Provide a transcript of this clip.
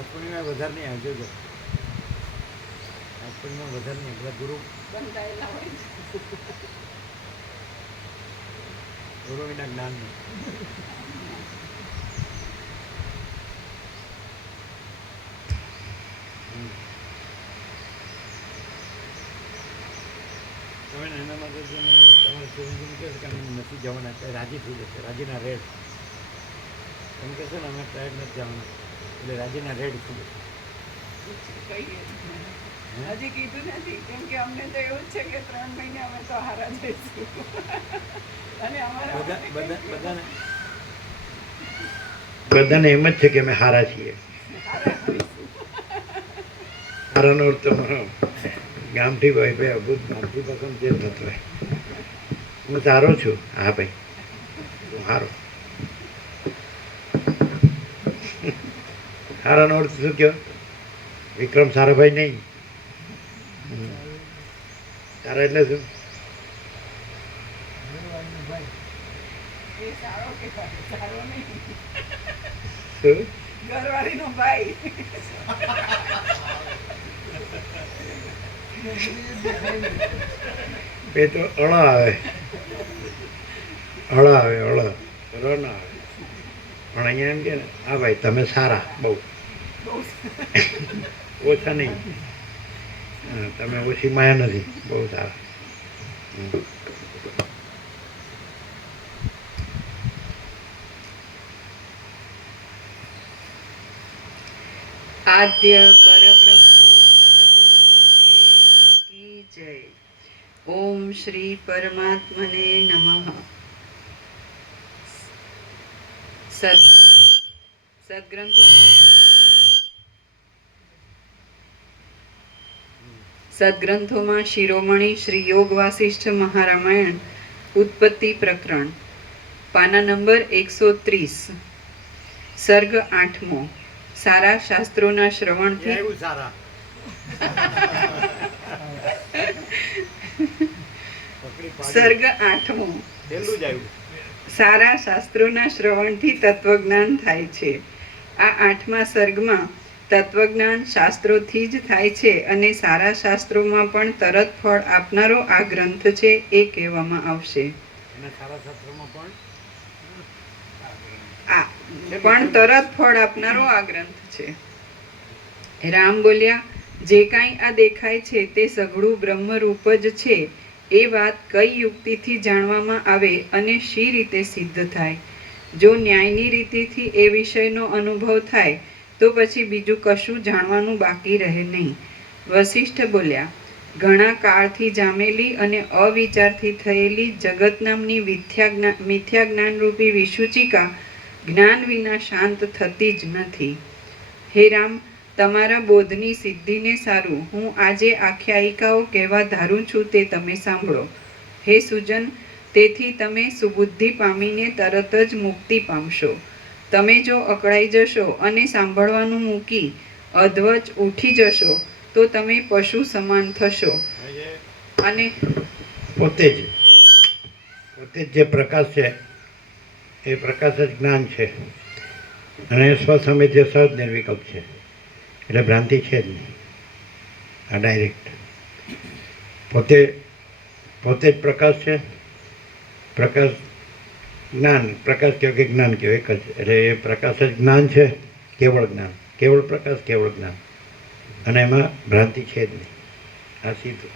રાજપૂર્ણિમાં વધારે નહીં આવજો જો. રાજપૂર્ણિમાં વધારે નહીં બધા ગુરુ. બંધાયેલા હોય ગુરુ વિના જ્ઞાન નહીં. તમે એના માટે તમારે કહે કે અમે નથી જવાના? રાજી થઈ જશે રાજીના રેડ એમ કહેશે ને અમે ટ્રાયડ નથી જવાના. એટલે રાજ્યના રેડ હે? હજી કીધું નથી કેમ કે અમને તો એવું જ છે કે ત્રણ મહિને અમે તો હારા જઈશું. અને અમારા બધાને બધાને એમ જ છે કે અમે હારા છીએ. હારાનો અર્થ તમારો ગામથી ભાઈ ભાઈ અભૂત ગામઠી પસંદ જે થતો હોય. હું સારો છું? હા ભાઈ. હું હારો હારાનો અર્થ શું કહો વિક્રમ સારાભાઈ નહીં. સારા એટલે શું? એ તો અળ આવે. અળ આવે અળ. ર ના આવે. પણ અહીંયા એમ કે ને હા ભાઈ તમે સારા બહુ. ઓછા નહીં. તમે ઓછી માયા નથી. બહુ સારા. આદ્ય પરબ્રહ્મ સદગુરુ કી જય. ઓમ શ્રી પરમાત્મને નમઃ. સદ સદગ્રંથોમાં સદગ્રંથોમાં શિરોમણી શ્રી યોગ વાસિષ્ઠ મહારામાયણ ઉત્પત્તિ પ્રકરણ પાના નંબર એકસો ત્રીસ સર્ગ આઠમો. સારા શાસ્ત્રોના શ્રવણથી સારા. સર્ગ આઠમો. સારા શાસ્ત્રોના શ્રવણથી તત્વજ્ઞાન થાય છે. આ આઠમા સર્ગમાં તત્વજ્ઞાન શાસ્ત્રોથી જ થાય છે અને સારા શાસ્ત્રોમાં પણ તરત ફળ આપનારો આ ગ્રંથ છે એ કહેવામાં આવશે. પણ તરત ફળ આપનારો આ ગ્રંથ છે. રામ બોલ્યા જે કાંઈ આ દેખાય છે તે સઘળું બ્રહ્મરૂપ જ છે. એ વાત કઈ યુક્તિથી જાણવામાં આવે અને શી રીતે સિદ્ધ થાય? જો ન્યાયની રીતિથી એ વિષયનો અનુભવ થાય તો પછી બીજું કશું જાણવાનું બાકી રહે નહીં. વશિષ્ઠ બોલ્યા, ઘણા કાળથી જામેલી અને અવિચારથી થયેલી જગત નામની મિથ્યા જ્ઞાનરૂપી વિસૂચિકા જ્ઞાન વિના શાંત થતી જ નથી. હે રામ, તમારા બોધની સિદ્ધિને સારું. હું આજે આખ્યાયિકાઓ કહેવા ધારું છું તે તમે સાંભળો. હે સુજન, તેથી તમે સુબુદ્ધિ પામીને તરત જ મુક્તિ પામશો. તમે જો અકળાઈ જશો અને સાંભળવાનું મૂકી અધવચ ઉઠી જશો, તો તમે પશુ સમાન થશો. અને પોતે જ પોતે જ જે પ્રકાશ છે, એ પ્રકાશ જ જ્ઞાન છે. અને સ્વસમય જે સહજ નિર્વિકલ્પ છે. એટલે ભ્રાંતિ છે જ નહીં. આ ડાયરેક્ટ પોતે પોતે જ પ્રકાશ છે. પ્રકાશ જ્ઞાન, પ્રકાશ કહેવાય કે જ્ઞાન કહેવાય એક જ. એટલે એ પ્રકાશ જ જ્ઞાન છે, કેવળ જ્ઞાન. કેવળ પ્રકાશ, કેવળ જ્ઞાન. અને એમાં ભ્રાંતિ છે જ નહીં. આ સીધું.